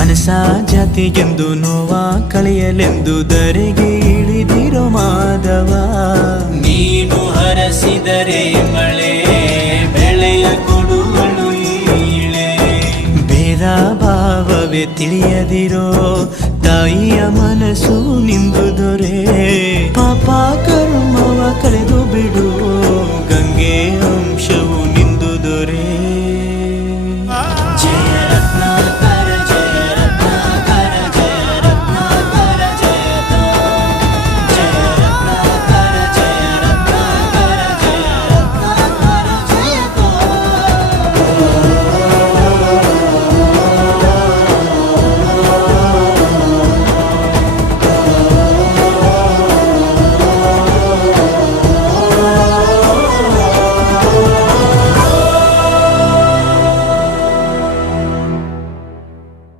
ಮನಸ ಜಾತಿಗೆಂದು ನೋವ ಕಳೆಯಲೆಂದು ಧರೆಗೆ ಇಳಿದಿರೋ ಮಾಧವ. ನೀನು ಹರಸಿದರೆ ಮಳೆ ಬೆಳೆಯ ಕೊಡುವಳು ಈಳೆ. ಭೇದ ಭಾವವೇ ತಿಳಿಯದಿರೋ ತಾಯಿಯ ಮನಸ್ಸು ನಿಂದು ದೊರೆ. ಪಾಪ ಕರ್ಮವ ಕಳೆದ